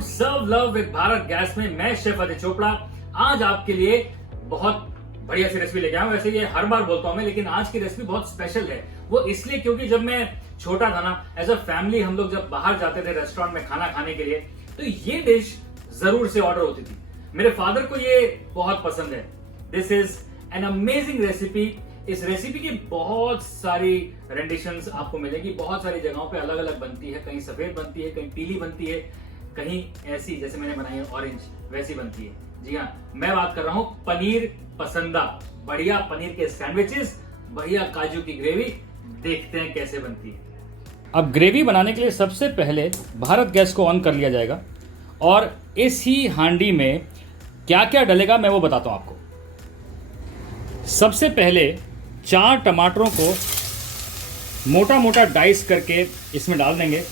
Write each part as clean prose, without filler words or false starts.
Food serve love with Bharat Gas में मैं chef Ajay Chopra आज आपके लिए बहुत बढ़िया सी रेसिपी लेके आया हूं। वैसे ये हर बार बोलता हूं मैं, लेकिन आज की रेसिपी बहुत स्पेशल है। वो इसलिए क्योंकि जब मैं छोटा था ना, एज अ फैमिली हम लोग जब बाहर जाते थे रेस्टोरेंट में खाना खाने के लिए, तो ये डिश जरूर से ऑर्डर होती थी। मेरे फादर को ये बहुत पसंद है। This is an amazing recipe. इस रेसिपी की बहुत सारी रेंडिशंस आपको मिलेगी, बहुत सारी जगहों पे अलग अलग बनती है। कहीं सफेद बनती है, कहीं पीली बनती है, कहीं ऐसी जैसे मैंने बनाई है ऑरेंज वैसी बनती है। जी हाँ, मैं बात कर रहा हूं पनीर पसंदा। बढ़िया पनीर के सैंडविचेस, बढ़िया काजू की ग्रेवी। देखते हैं कैसे बनती है। अब ग्रेवी बनाने के लिए सबसे पहले भारत गैस को ऑन कर लिया जाएगा और इस ही हांडी में क्या क्या डलेगा मैं वो बताता हूं आपको। सबसे पहले 4 टमाटरों को मोटा मोटा डाइस करके इसमें डाल देंगे।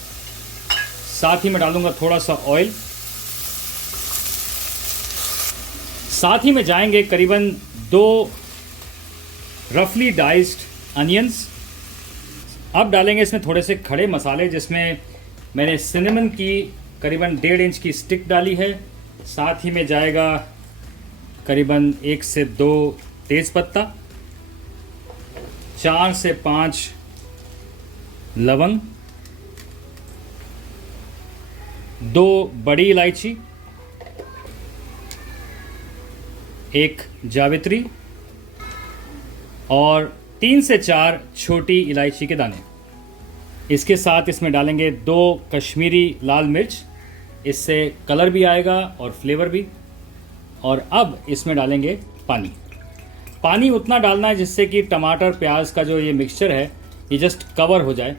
साथ ही मैं डालूंगा थोड़ा सा ऑयल। साथ ही में जाएंगे करीबन 2 रफली डाइस्ड अनियंस। अब डालेंगे इसमें थोड़े से खड़े मसाले, जिसमें मैंने सिनेमन की करीबन 1.5 इंच की स्टिक डाली है। साथ ही में जाएगा करीबन 1 से 2 तेज पत्ता, 4 से 5 लवंग, 2 बड़ी इलायची, 1 जावित्री और 3 से 4 छोटी इलायची के दाने। इसके साथ इसमें डालेंगे 2 कश्मीरी लाल मिर्च, इससे कलर भी आएगा और फ्लेवर भी। और अब इसमें डालेंगे पानी। पानी उतना डालना है जिससे कि टमाटर प्याज का जो ये मिक्सचर है ये जस्ट कवर हो जाए,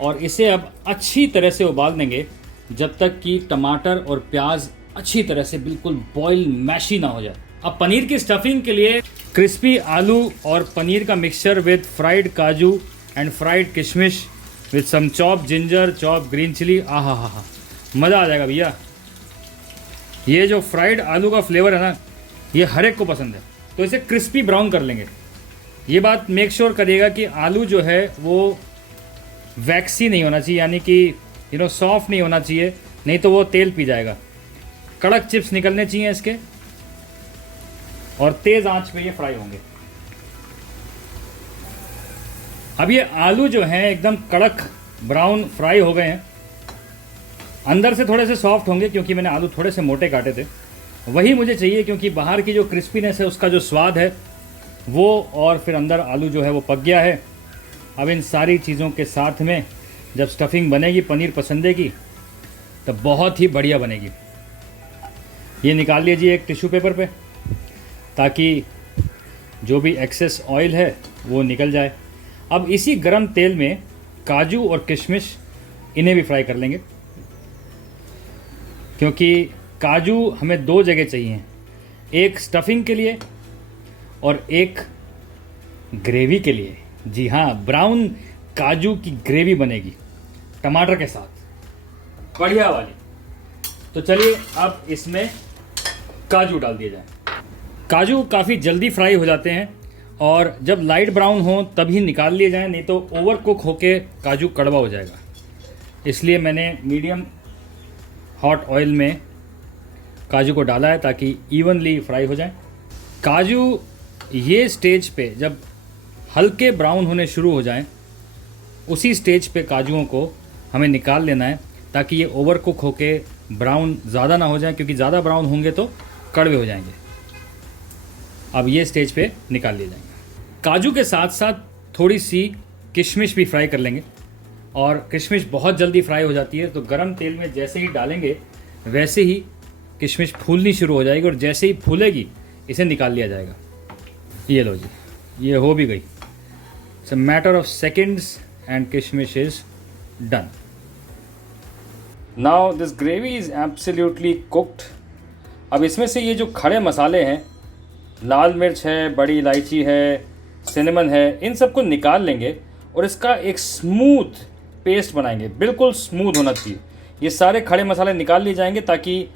और इसे अब अच्छी तरह से उबाल देंगे जब तक कि टमाटर और प्याज अच्छी तरह से बिल्कुल बॉईल मैशी ना हो जाए। अब पनीर की स्टफिंग के लिए क्रिस्पी आलू और पनीर का मिक्सचर विद फ्राइड काजू एंड फ्राइड किशमिश with some chop ginger, chop green chilli. आहा हा हा, मज़ा आ जाएगा भैया। ये जो फ्राइड आलू का फ्लेवर है ना, ये हर एक को पसंद है। तो इसे क्रिस्पी ब्राउन कर लेंगे। ये बात मेक श्योर करिएगा कि आलू जो है वो वैक्सी नहीं होना चाहिए, यानी कि सॉफ्ट नहीं होना चाहिए, नहीं तो वो तेल पी जाएगा। कड़क चिप्स निकलने चाहिए इसके, और तेज़ आंच पे ये फ्राई होंगे। अब ये आलू जो हैं एकदम कड़क ब्राउन फ्राई हो गए हैं। अंदर से थोड़े से सॉफ्ट होंगे क्योंकि मैंने आलू थोड़े से मोटे काटे थे। वही मुझे चाहिए क्योंकि बाहर की जो क्रिस्पीनेस है उसका जो स्वाद है वो, और फिर अंदर आलू जो है वो पक गया है। अब इन सारी चीज़ों के साथ में जब स्टफिंग बनेगी पनीर पसंदे की, तो बहुत ही बढ़िया बनेगी। ये निकाल लीजिए एक टिश्यू पेपर पे, ताकि जो भी एक्सेस ऑयल है वो निकल जाए। अब इसी गरम तेल में काजू और किशमिश इन्हें भी फ्राई कर लेंगे, क्योंकि काजू हमें 2 जगह चाहिए, एक स्टफिंग के लिए और एक ग्रेवी के लिए। जी हाँ, ब्राउन काजू की ग्रेवी बनेगी टमाटर के साथ, बढ़िया वाली। तो चलिए अब इसमें काजू डाल दिए जाए। काजू काफ़ी जल्दी फ्राई हो जाते हैं, और जब लाइट ब्राउन हो तभी निकाल लिए जाएं, नहीं तो ओवर कुक होके काजू कड़वा हो जाएगा। इसलिए मैंने मीडियम हॉट ऑयल में काजू को डाला है ताकि इवनली फ्राई हो जाए। काजू ये स्टेज पे जब हल्के ब्राउन होने शुरू हो जाएं, उसी स्टेज पे काजुओं को हमें निकाल लेना है, ताकि ये ओवर कुक होके ब्राउन ज़्यादा ना हो जाए, क्योंकि ज़्यादा ब्राउन होंगे तो कड़वे हो जाएंगे। अब ये स्टेज पे निकाल लिए जाएंगे। काजू के साथ साथ थोड़ी सी किशमिश भी फ्राई कर लेंगे, और किशमिश बहुत जल्दी फ्राई हो जाती है, तो गरम तेल में जैसे ही डालेंगे वैसे ही किशमिश फूलनी शुरू हो जाएगी, और जैसे ही फूलेगी इसे निकाल लिया जाएगा। ये लो जी, ये हो भी गई। It's a matter of seconds and किशमिश is done. Now this gravy is absolutely cooked. अब इसमें से ये जो खड़े मसाले हैं, लाल मिर्च है, बड़ी इलायची है, सिनेमन है, इन सबको निकाल लेंगे और इसका एक स्मूथ पेस्ट बनाएंगे। बिल्कुल स्मूथ होना चाहिए। ये सारे खड़े मसाले निकाल लिए जाएंगे, ताकि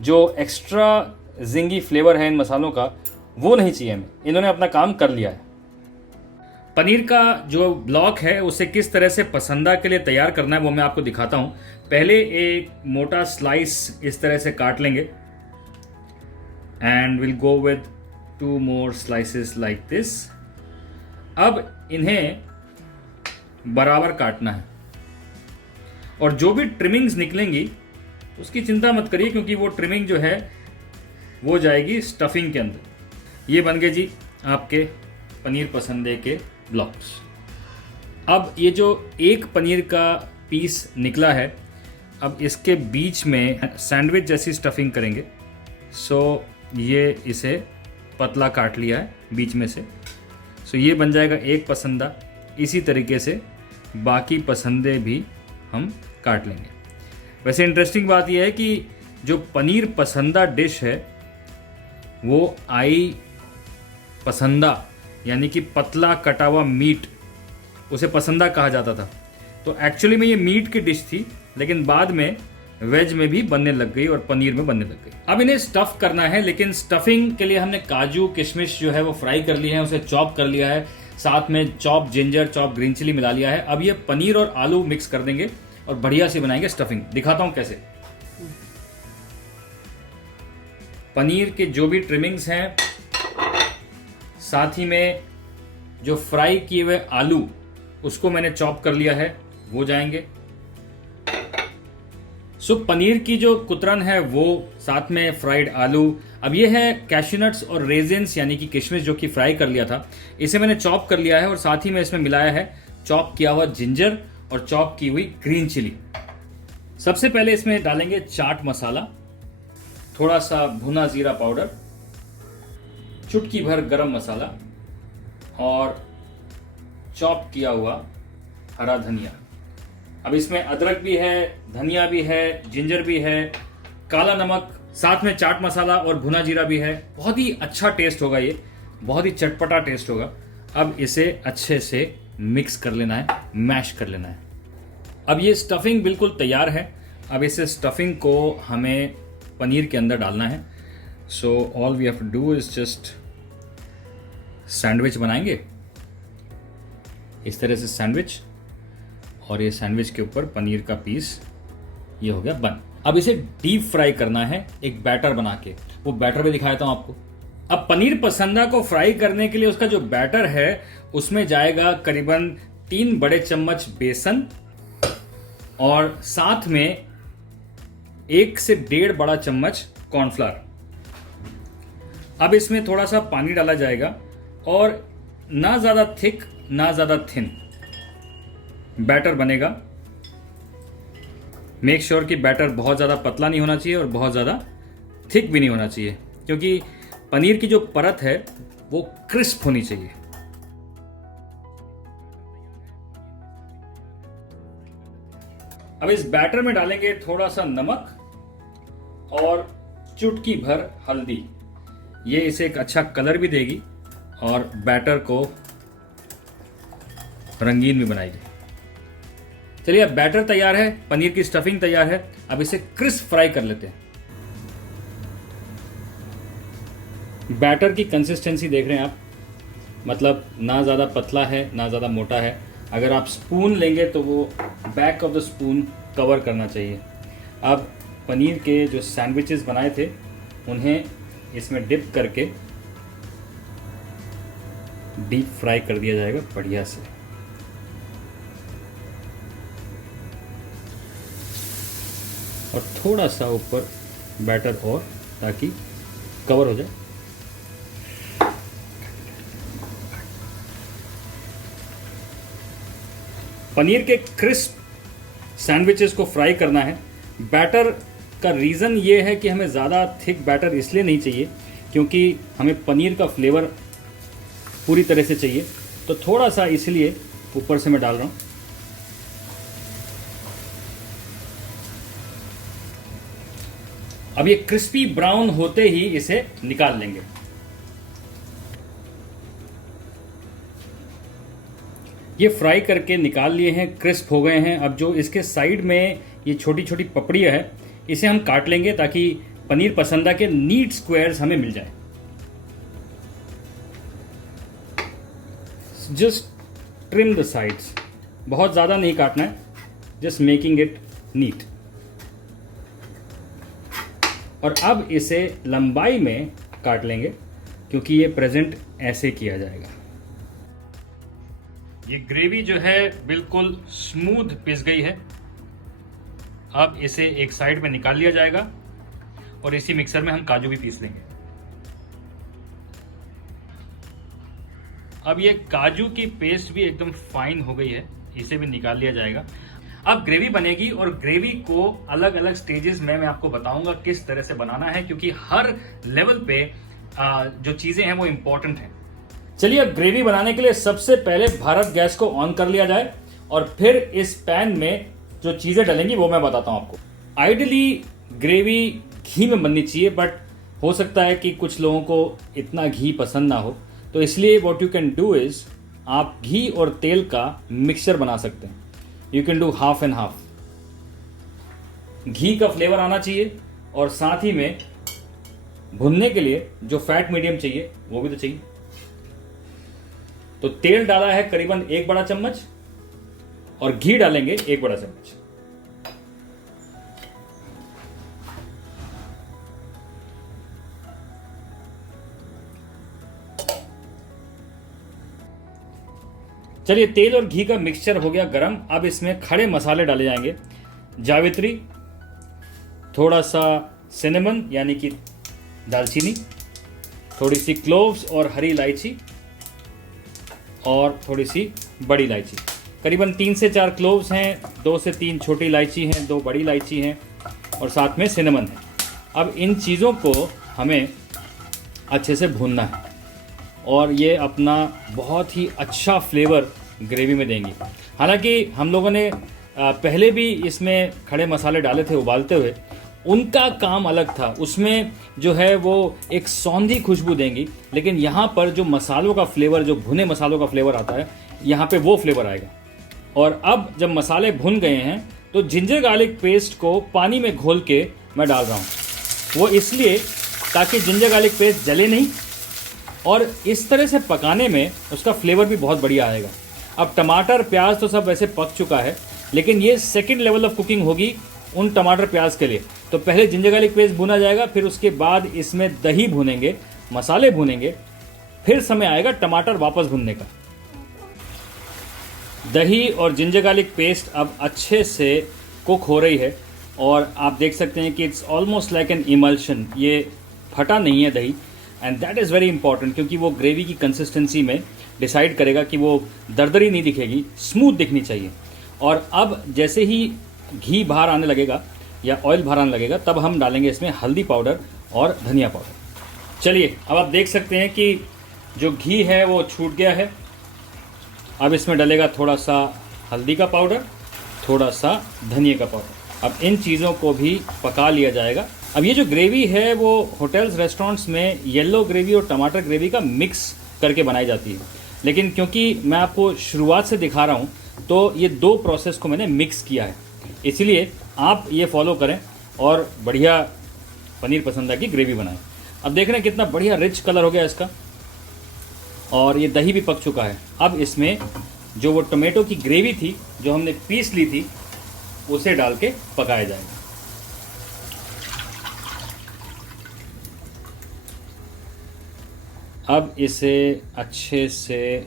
जो एक्स्ट्रा जिंगी फ्लेवर है इन मसालों का वो नहीं चाहिए हमें। इन्होंने अपना काम कर लिया है। पनीर का जो ब्लॉक है उसे किस तरह से पसंदा के लिए तैयार करना है वो मैं आपको दिखाता हूं। पहले एक मोटा स्लाइस इस तरह से काट लेंगे and will go with 2 more slices like this. अब इन्हें बराबर काटना है और जो भी ट्रिमिंग्स निकलेंगी उसकी चिंता मत करिए, क्योंकि वो ट्रिमिंग जो है वो जाएगी स्टफिंग के अंदर। ये बन गए जी आपके पनीर पसंदे के ब्लॉक्स। अब ये जो एक पनीर का पीस निकला है, अब इसके बीच में सैंडविच जैसी स्टफिंग करेंगे। सो ये इसे पतला काट लिया है बीच में से। सो ये बन जाएगा एक पसंदा। इसी तरीके से बाकी पसंदे भी हम काट लेंगे। वैसे इंटरेस्टिंग बात यह है कि जो पनीर पसंदा डिश है वो आई पसंदा, यानी कि पतला कटा हुआ मीट, उसे पसंदा कहा जाता था। तो एक्चुअली में ये मीट की डिश थी, लेकिन बाद में वेज में भी बनने लग गई और पनीर में बनने लग गई। अब इन्हें स्टफ करना है, लेकिन स्टफिंग के लिए हमने काजू किशमिश जो है वो फ्राई कर ली है, उसे चॉप कर लिया है, साथ में chop ginger, chop green chilli मिला लिया है। अब ये पनीर और आलू मिक्स कर देंगे और बढ़िया से बनाएंगे स्टफिंग। दिखाता हूं कैसे। पनीर के जो भी ट्रिमिंग्स हैं, साथ ही में जो फ्राई किए हुए आलू उसको मैंने चॉप कर लिया है, वो जाएंगे। सो पनीर की जो कुतरन है वो, साथ में फ्राइड आलू। अब ये है कैश्यूनट्स और रेजिन्स यानी कि किशमिश जो कि फ्राई कर लिया था, इसे मैंने चॉप कर लिया है और साथ ही में इसमें मिलाया है चॉप किया हुआ जिंजर और चॉप की हुई ग्रीन चिली। सबसे पहले इसमें डालेंगे चाट मसाला, थोड़ा सा भुना जीरा पाउडर, चुटकी भर गरम मसाला और चॉप किया हुआ हरा धनिया। अब इसमें अदरक भी है, धनिया भी है, जिंजर भी है, काला नमक, साथ में चाट मसाला और भुना जीरा भी है। बहुत ही अच्छा टेस्ट होगा, ये बहुत ही चटपटा टेस्ट होगा। अब इसे अच्छे से मिक्स कर लेना है, मैश कर लेना है। अब ये स्टफिंग बिल्कुल तैयार है। अब इसे स्टफिंग को हमें पनीर के अंदर डालना है। So all we have to do is just sandwich बनाएंगे इस तरह से सैंडविच, और ये सैंडविच के ऊपर पनीर का पीस ये हो गया बन। अब इसे डीप फ्राई करना है एक बैटर बना के, वो बैटर भी दिखा देता हूं आपको। अब पनीर पसंदा को फ्राई करने के लिए उसका जो बैटर है उसमें जाएगा करीबन 3 बड़े चम्मच बेसन और साथ में 1 से 1.5 बड़ा चम्मच कॉर्नफ्लावर। अब इसमें थोड़ा सा पानी डाला जाएगा और ना ज्यादा थिक ना ज्यादा थिन बैटर बनेगा। मेक श्योर कि बैटर बहुत ज़्यादा पतला नहीं होना चाहिए और बहुत ज़्यादा थिक भी नहीं होना चाहिए, क्योंकि पनीर की जो परत है वो क्रिस्प होनी चाहिए। अब इस बैटर में डालेंगे थोड़ा सा नमक और चुटकी भर हल्दी। ये इसे एक अच्छा कलर भी देगी और बैटर को रंगीन भी बनाएगी। चलिए, अब बैटर तैयार है, पनीर की स्टफिंग तैयार है। अब इसे क्रिस्प फ्राई कर लेते हैं। बैटर की कंसिस्टेंसी देख रहे हैं आप, मतलब ना ज़्यादा पतला है ना ज़्यादा मोटा है। अगर आप स्पून लेंगे तो वो back of the spoon cover करना चाहिए। अब पनीर के जो सैंडविचेस बनाए थे उन्हें इसमें डिप करके डीप फ्राई कर दिया जाएगा बढ़िया से। और थोड़ा सा ऊपर बैटर और, ताकि कवर हो जाए। पनीर के क्रिस्प सैंडविचेस को फ्राई करना है। बैटर का रीज़न ये है कि हमें ज़्यादा थिक बैटर इसलिए नहीं चाहिए क्योंकि हमें पनीर का फ्लेवर पूरी तरह से चाहिए, तो थोड़ा सा इसलिए ऊपर से मैं डाल रहा हूँ। अब ये क्रिस्पी ब्राउन होते ही इसे निकाल लेंगे। ये फ्राई करके निकाल लिए हैं, क्रिस्प हो गए हैं। अब जो इसके साइड में ये छोटी छोटी पपड़ियाँ है, इसे हम काट लेंगे ताकि पनीर पसंदा के नीट स्क्वायर्स हमें मिल जाए। जस्ट ट्रिम द साइड्स, बहुत ज़्यादा नहीं काटना है, जस्ट मेकिंग इट नीट। और अब इसे लंबाई में काट लेंगे क्योंकि ये प्रेजेंट ऐसे किया जाएगा। ये ग्रेवी जो है बिल्कुल स्मूथ पिस गई है। अब इसे एक साइड में निकाल लिया जाएगा और इसी मिक्सर में हम काजू भी पीस लेंगे। अब ये काजू की पेस्ट भी एकदम फाइन हो गई है, इसे भी निकाल लिया जाएगा। अब ग्रेवी बनेगी और ग्रेवी को अलग अलग स्टेजेस में मैं आपको बताऊंगा किस तरह से बनाना है, क्योंकि हर लेवल पे जो चीजें हैं वो इंपॉर्टेंट हैं। चलिए, अब ग्रेवी बनाने के लिए सबसे पहले भारत गैस को ऑन कर लिया जाए और फिर इस पैन में जो चीजें डलेंगी वो मैं बताता हूं आपको। आइडियली ग्रेवी घी में बननी चाहिए, बट हो सकता है कि कुछ लोगों को इतना घी पसंद ना हो, तो इसलिए what you can do is आप घी और तेल का मिक्सचर बना सकते हैं। You can do half and half. घी का फ्लेवर आना चाहिए और साथ ही में भुनने के लिए जो फैट मीडियम चाहिए वो भी तो चाहिए। तो तेल डाला है करीबन 1 बड़ा चम्मच और घी डालेंगे 1 बड़ा चम्मच। चलिए, तेल और घी का मिक्सचर हो गया गरम। अब इसमें खड़े मसाले डाले जाएंगे। जावित्री, थोड़ा सा सिनेमन यानी कि दालचीनी, थोड़ी सी क्लोव्स और हरी इलायची और थोड़ी सी बड़ी इलायची। करीबन 3 से 4 क्लोव्स हैं, 2 से 3 छोटी इलायची हैं, 2 बड़ी इलायची हैं और साथ में सिनेमन है। अब इन चीज़ों को हमें अच्छे से भूनना है और ये अपना बहुत ही अच्छा फ्लेवर ग्रेवी में देंगी। हालांकि हम लोगों ने पहले भी इसमें खड़े मसाले डाले थे उबालते हुए, उनका काम अलग था, उसमें जो है वो एक सौंधी खुशबू देंगी, लेकिन यहाँ पर जो मसालों का फ्लेवर, जो भुने मसालों का फ्लेवर आता है, यहाँ पे वो फ्लेवर आएगा। और अब जब मसाले भुन गए हैं तो जिंजर गार्लिक पेस्ट को पानी में घोल के मैं डाल रहा हूँ। वो इसलिए ताकि जिंजर गार्लिक पेस्ट जले नहीं और इस तरह से पकाने में उसका फ्लेवर भी बहुत बढ़िया आएगा। अब टमाटर प्याज तो सब वैसे पक चुका है, लेकिन ये सेकंड लेवल ऑफ कुकिंग होगी उन टमाटर प्याज के लिए। तो पहले जिंजर गार्लिक पेस्ट भुना जाएगा, फिर उसके बाद इसमें दही भुनेंगे, मसाले भुनेंगे, फिर समय आएगा टमाटर वापस भुनने का। दही और जिंजर गार्लिक पेस्ट अब अच्छे से कुक हो रही है और आप देख सकते हैं कि it's almost like an emulsion. ये फटा नहीं है दही, and that is very important, क्योंकि वो ग्रेवी की कंसिस्टेंसी में डिसाइड करेगा कि वो दरदरी नहीं दिखेगी, स्मूथ दिखनी चाहिए। और अब जैसे ही घी बाहर आने लगेगा या ऑयल बाहर आने लगेगा, तब हम डालेंगे इसमें हल्दी पाउडर और धनिया पाउडर। चलिए, अब आप देख सकते हैं कि जो घी है वो छूट गया है। अब इसमें डलेगा थोड़ा सा हल्दी का पाउडर, थोड़ा सा धनिया का पाउडर। अब इन चीज़ों को भी पका लिया जाएगा। अब ये जो ग्रेवी है वो होटल्स रेस्टोरेंट्स में येलो ग्रेवी और टमाटर ग्रेवी का मिक्स करके बनाई जाती है, लेकिन क्योंकि मैं आपको शुरुआत से दिखा रहा हूँ तो ये 2 प्रोसेस को मैंने मिक्स किया है, इसलिए आप ये फॉलो करें और बढ़िया पनीर पसंदा की ग्रेवी बनाएं। अब देख रहे हैं कितना बढ़िया रिच कलर हो गया इसका और ये दही भी पक चुका है। अब इसमें जो वो टोमेटो की ग्रेवी थी जो हमने पीस ली थी उसे डाल के पकाया जाएगा। अब इसे अच्छे से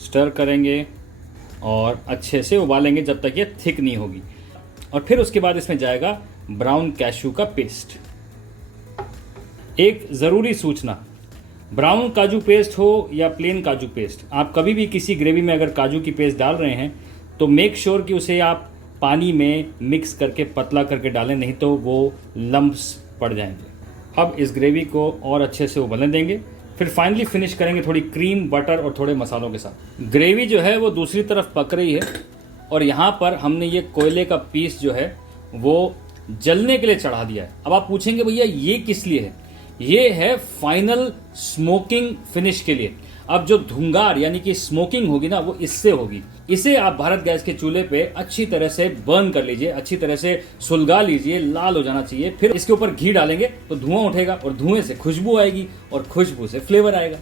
स्टर करेंगे और अच्छे से उबालेंगे जब तक ये थिक नहीं होगी। और फिर उसके बाद इसमें जाएगा ब्राउन कैशू का पेस्ट। एक ज़रूरी सूचना, ब्राउन काजू पेस्ट हो या प्लेन काजू पेस्ट, आप कभी भी किसी ग्रेवी में अगर काजू की पेस्ट डाल रहे हैं तो मेक श्योर कि उसे आप पानी में मिक्स करके पतला करके डालें, नहीं तो वो लम्प्स पड़ जाएंगे। अब इस ग्रेवी को और अच्छे से उबलने देंगे, फिर फाइनली फिनिश करेंगे थोड़ी क्रीम, बटर और थोड़े मसालों के साथ। ग्रेवी जो है वो दूसरी तरफ पक रही है और यहाँ पर हमने ये कोयले का पीस जो है वो जलने के लिए चढ़ा दिया है। अब आप पूछेंगे भैया ये किस लिए है? ये है फाइनल स्मोकिंग फिनिश के लिए। अब जो धुंगार यानी कि स्मोकिंग होगी ना वो इससे होगी। इसे आप भारत गैस के चूल्हे पे अच्छी तरह से बर्न कर लीजिए, अच्छी तरह से सुलगा लीजिए, लाल हो जाना चाहिए। फिर इसके ऊपर घी डालेंगे तो धुआं उठेगा और धुएं से खुशबू आएगी और खुशबू से फ्लेवर आएगा।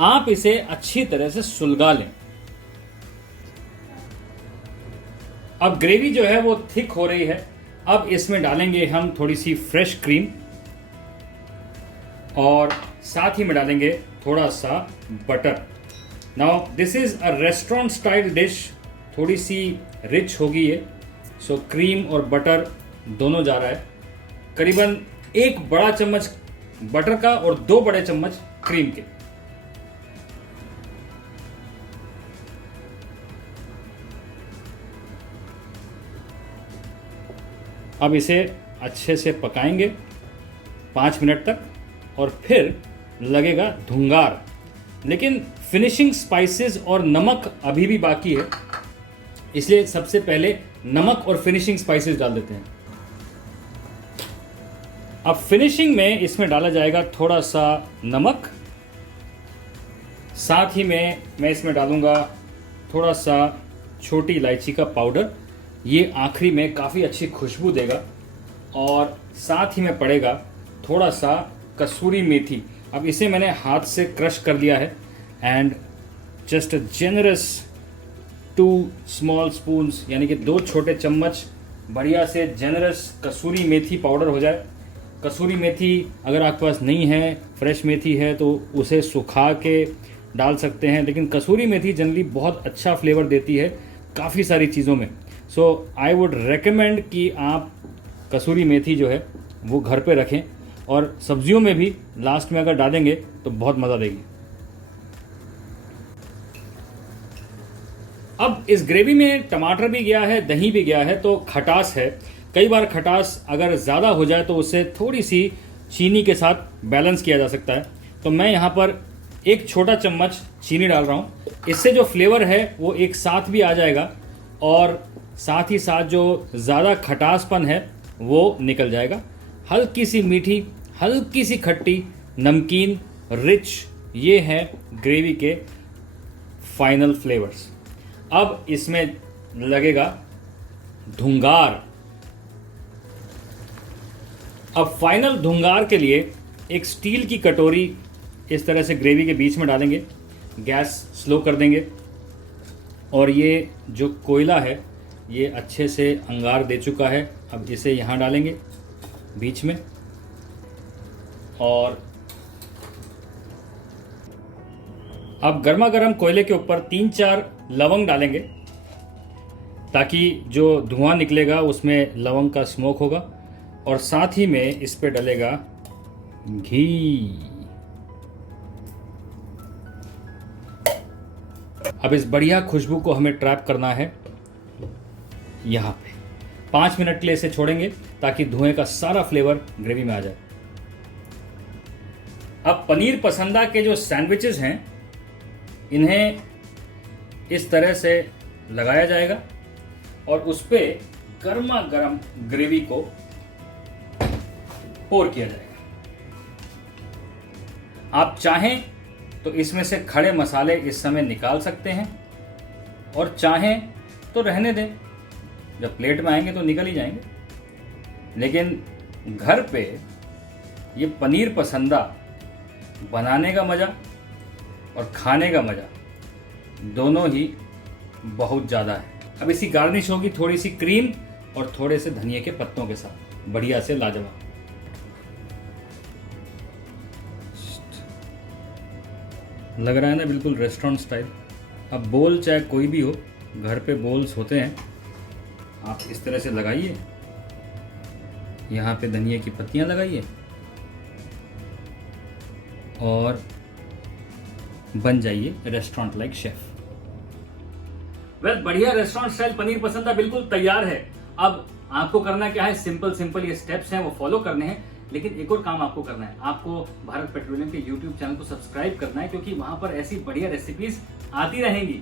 आप इसे अच्छी तरह से सुलगा लें अब ग्रेवी जो है वो थिक हो रही है। अब इसमें डालेंगे हम थोड़ी सी फ्रेश क्रीम और साथ ही में डालेंगे थोड़ा सा butter. Now this is a restaurant style dish, थोड़ी सी रिच होगी ये। सो क्रीम और बटर दोनों जा रहा है। करीबन 1 बड़ा चम्मच बटर का और 2 बड़े चम्मच क्रीम के। अब इसे अच्छे से पकाएंगे 5 मिनट तक और फिर लगेगा धुंगार। लेकिन फिनिशिंग स्पाइसेस और नमक अभी भी बाकी है, इसलिए सबसे पहले नमक और फिनिशिंग स्पाइसेस डाल देते हैं। अब फिनिशिंग में इसमें डाला जाएगा थोड़ा सा नमक, साथ ही में मैं इसमें डालूंगा थोड़ा सा छोटी इलायची का पाउडर। ये आखिरी में काफ़ी अच्छी खुशबू देगा। और साथ ही में पड़ेगा थोड़ा सा कसूरी मेथी। अब इसे मैंने हाथ से क्रश कर लिया है and just a generous 2 small spoons, यानी कि 2 छोटे चम्मच बढ़िया से जेनरस कसूरी मेथी पाउडर हो जाए। कसूरी मेथी अगर आपके पास नहीं है, फ्रेश मेथी है तो उसे सुखा के डाल सकते हैं, लेकिन कसूरी मेथी जनरली बहुत अच्छा फ्लेवर देती है काफ़ी सारी चीज़ों में। सो आई वुड रेकमेंड कि आप कसूरी मेथी जो है वो घर पे रखें और सब्जियों में भी लास्ट में अगर डालेंगे तो बहुत मज़ा देगी। अब इस ग्रेवी में टमाटर भी गया है, दही भी गया है, तो खटास है। कई बार खटास अगर ज़्यादा हो जाए तो उसे थोड़ी सी चीनी के साथ बैलेंस किया जा सकता है। तो मैं यहाँ पर 1 छोटा चम्मच चीनी डाल रहा हूँ। इससे जो फ्लेवर है वो एक साथ भी आ जाएगा और साथ ही साथ जो ज़्यादा खटासपन है वो निकल जाएगा। हल्की सी मीठी, हल्की सी खट्टी, नमकीन, रिच, ये है ग्रेवी के फाइनल फ्लेवर्स। अब इसमें लगेगा धुंगार। अब फाइनल धुंगार के लिए एक स्टील की कटोरी इस तरह से ग्रेवी के बीच में डालेंगे, गैस स्लो कर देंगे और ये जो कोयला है ये अच्छे से अंगार दे चुका है। अब इसे यहाँ डालेंगे बीच में और अब गर्मा गर्म कोयले के ऊपर 3-4 लवंग डालेंगे ताकि जो धुआं निकलेगा उसमें लवंग का स्मोक होगा और साथ ही में इस पे डलेगा घी। अब इस बढ़िया खुशबू को हमें ट्रैप करना है यहाँ पे। 5 मिनट के लिए इसे छोड़ेंगे ताकि धुएं का सारा फ्लेवर ग्रेवी में आ जाए। अब पनीर पसंदा के जो सैंडविचेस हैं इन्हें इस तरह से लगाया जाएगा और उस पे गर्मा गर्म ग्रेवी को पोर किया जाएगा। आप चाहें तो इसमें से खड़े मसाले इस समय निकाल सकते हैं और चाहें तो रहने दें, जब प्लेट में आएंगे तो निकल ही जाएंगे। लेकिन घर पे ये पनीर पसंदा बनाने का मज़ा और खाने का मज़ा दोनों ही बहुत ज़्यादा है। अब इसकी गार्निश होगी थोड़ी सी क्रीम और थोड़े से धनिया के पत्तों के साथ, बढ़िया से लाजवाब। लग रहा है ना बिल्कुल रेस्टोरेंट स्टाइल। अब बोल चाहे कोई भी हो, घर पे बोल्स होते हैं, आप इस तरह से लगाइए, यहाँ पे धनिया की पत्तियाँ लगाइए और बन जाइए रेस्टोरेंट लाइक शेफ। बढ़िया रेस्टोरेंट स्टाइल पनीर पसंदा बिल्कुल तैयार है। अब आपको करना क्या है, सिंपल ये स्टेप्स हैं वो फॉलो करने हैं। लेकिन एक और काम आपको करना है, आपको भारत पेट्रोलियम के YouTube चैनल को सब्सक्राइब करना है, क्योंकि वहां पर ऐसी बढ़िया रेसिपीज आती रहेंगी